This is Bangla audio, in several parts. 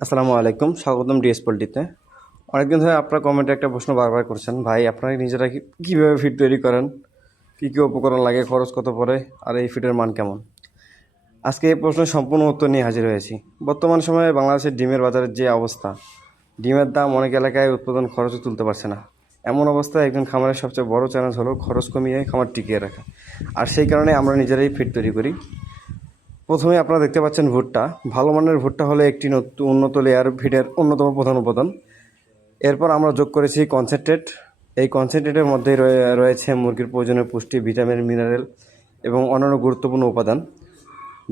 আসসালামু আলাইকুম, স্বাগতম ডিএস পোল্ট্রিতে। অনেকদিন ধরে আপনার কমেন্টে একটা প্রশ্ন বারবার করছেন, ভাই আপনারা নিজেরা কীভাবে ফিড তৈরি করেন, কী কী উপকরণ লাগে, খরচ কত পড়ে, আর এই ফিডের মান কেমন। আজকে এই প্রশ্নের সম্পূর্ণ উত্তর নিয়ে হাজির হয়েছি। বর্তমান সময়ে বাংলাদেশের ডিমের বাজারের যে অবস্থা, ডিমের দাম অনেক এলাকায় উৎপাদন খরচও তুলতে পারছে না। এমন অবস্থায় একজন খামারের সবচেয়ে বড় চ্যালেঞ্জ হলো খরচ কমিয়ে খামার টিকিয়ে রাখা। আর সেই কারণে আমরা নিজেরাই ফিড তৈরি করি। প্রথমে আপনারা দেখতে পাচ্ছেন ভুট্টা। ভালো মানের ভুট্টা হলে একটি উন্নত লেয়ার ফিডের অন্যতম প্রধান উপাদান। এরপর আমরা যোগ করেছি কনসেন্ট্রেট। এই কনসেন্ট্রেটের মধ্যে রয়েছে মুরগির প্রয়োজনীয় পুষ্টি, ভিটামিন, মিনারেল এবং অন্যান্য গুরুত্বপূর্ণ উপাদান,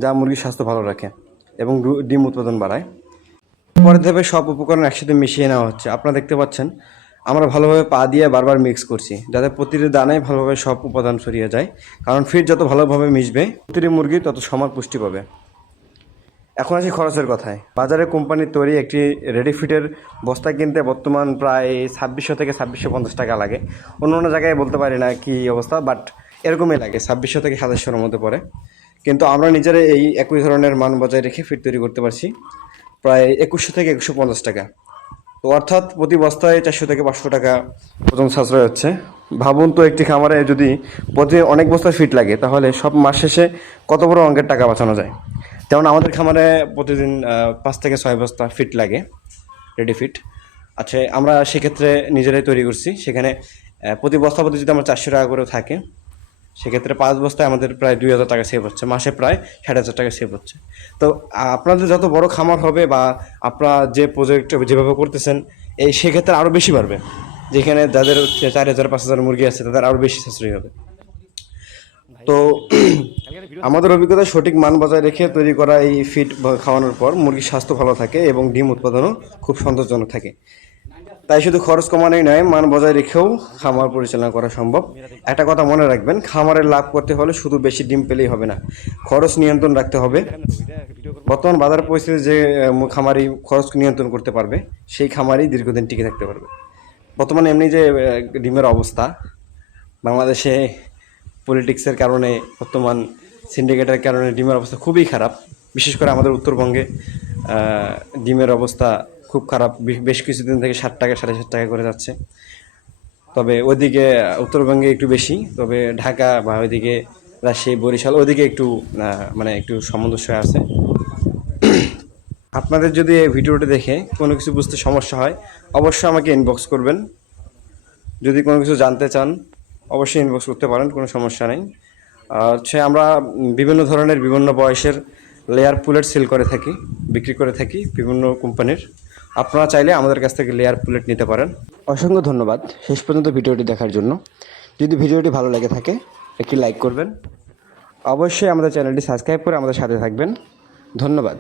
যা মুরগির স্বাস্থ্য ভালো রাখে এবং ডিম উৎপাদন বাড়ায়। পরের ধাপে সব উপকরণ একসাথে মিশিয়ে নেওয়া হচ্ছে। আপনারা দেখতে পাচ্ছেন আমরা ভালোভাবে পা দিয়ে বারবার মিক্স করছি, যাতে প্রতিটি দানায় ভালোভাবে সব উপাদান ছড়িয়ে যায়। কারণ ফিড যত ভালোভাবে মিশবে, প্রতিটি মুরগি তত সমান পুষ্টি পাবে। এখন আসি খরচের কথায়। বাজারে কোম্পানির তৈরি একটি রেডি ফিটের বস্তা কিনতে বর্তমান প্রায় 2600 থেকে 2650 টাকা লাগে। অন্য অন্য জায়গায় বলতে পারি না কী অবস্থা, বাট এরকমই লাগে, 2600 থেকে 2700-এর মধ্যে পড়ে। কিন্তু আমরা নিজেরা এই একই ধরনের মান বজায় রেখে ফিট তৈরি করতে পারছি প্রায় 2100 থেকে 2150 টাকা। তো অর্থাৎ প্রতি বস্তায় 400 থেকে 500 টাকা পর্যন্ত সাশ্রয় হচ্ছে। ভাবুন তো, একটি খামারে যদি প্রতি অনেক বস্তা ফিট লাগে, তাহলে সব মাস শেষে কত বড় অঙ্কের টাকা বাঁচানো যায়। যেমন আমাদের খামারে প্রতিদিন 5 থেকে 6 বস্তা ফিট লাগে, রেডি ফিট। আচ্ছা, আমরা সেক্ষেত্রে নিজেরাই তৈরি করছি। সেখানে প্রতি বস্তা প্রতি যদি আমার 400 টাকা করে থাকে, সেক্ষেত্রে 5 বস্তায় আমাদের প্রায় 2000 টাকা সেভ হচ্ছে, মাসে প্রায় 6000 টাকা সেভ হচ্ছে। তো আপনাদের যত বড় খামার হবে বা আপনারা যে প্রজেক্ট যেভাবে করতেছেন, সেক্ষেত্রে আরও বেশি বাড়বে। যেখানে যাদের 4000-5000 মুরগি আছে, তাদের আরও বেশি সাশ্রয়ী হবে। তো আমাদের অভিজ্ঞতা, সঠিক মান বজায় রেখে তৈরি করা এই ফিড খাওয়ানোর পর মুরগির স্বাস্থ্য ভালো থাকে এবং ডিম উৎপাদনও খুব সন্তোষজনক থাকে। তাই শুধু খরচ কমানোই নয়, মান বজায় রেখেও খামার পরিচালনা করা সম্ভব। একটা কথা মনে রাখবেন, খামারের লাভ করতে হলে শুধু বেশি ডিম পেলেই হবে না, খরচ নিয়ন্ত্রণ রাখতে হবে। বর্তমান বাজার পরিস্থিতি যে খামারি খরচ নিয়ন্ত্রণ করতে পারবে, সেই খামারই দীর্ঘদিন টিকে থাকতে পারবে। বর্তমানে এমনি যে ডিমের অবস্থা বাংলাদেশে, পলিটিক্সের কারণে, বর্তমান সিন্ডিকেটের কারণে ডিমের অবস্থা খুবই খারাপ। বিশেষ করে আমাদের উত্তরবঙ্গে ডিমের অবস্থা খুব খারাপ। বেশ কিছুদিন থেকে 60 টাকা 7.5 টাকা করে যাচ্ছে। তবে ওইদিকে উত্তরবঙ্গে একটু বেশি, তবে ঢাকা বা ওইদিকে রাজশাহী, বরিশাল, ওইদিকে একটু মানে একটু সামঞ্জস্য আছে। আপনাদের যদি এই ভিডিওটি দেখে কোনো কিছু বুঝতে সমস্যা হয়, অবশ্যই আমাকে ইনবক্স করবেন। যদি কোনো কিছু জানতে চান, অবশ্যই ইনবক্স করতে পারেন, কোনো সমস্যা নেই। হচ্ছে আমরা বিভিন্ন ধরনের বিভিন্ন বয়সের লেয়ার পুলেট সেল করে থাকি, বিক্রি করে থাকি বিভিন্ন কোম্পানির। আপনারা চাইলে আমাদের কাছ থেকে লেয়ার পুলেট নিতে পারেন। অসংখ্য ধন্যবাদ শেষ পর্যন্ত ভিডিওটি দেখার জন্য। যদি ভিডিওটি ভালো লেগে থাকে, একটি লাইক করবেন। অবশ্যই আমাদের চ্যানেলটি সাবস্ক্রাইব করে আমাদের সাথে থাকবেন। ধন্যবাদ।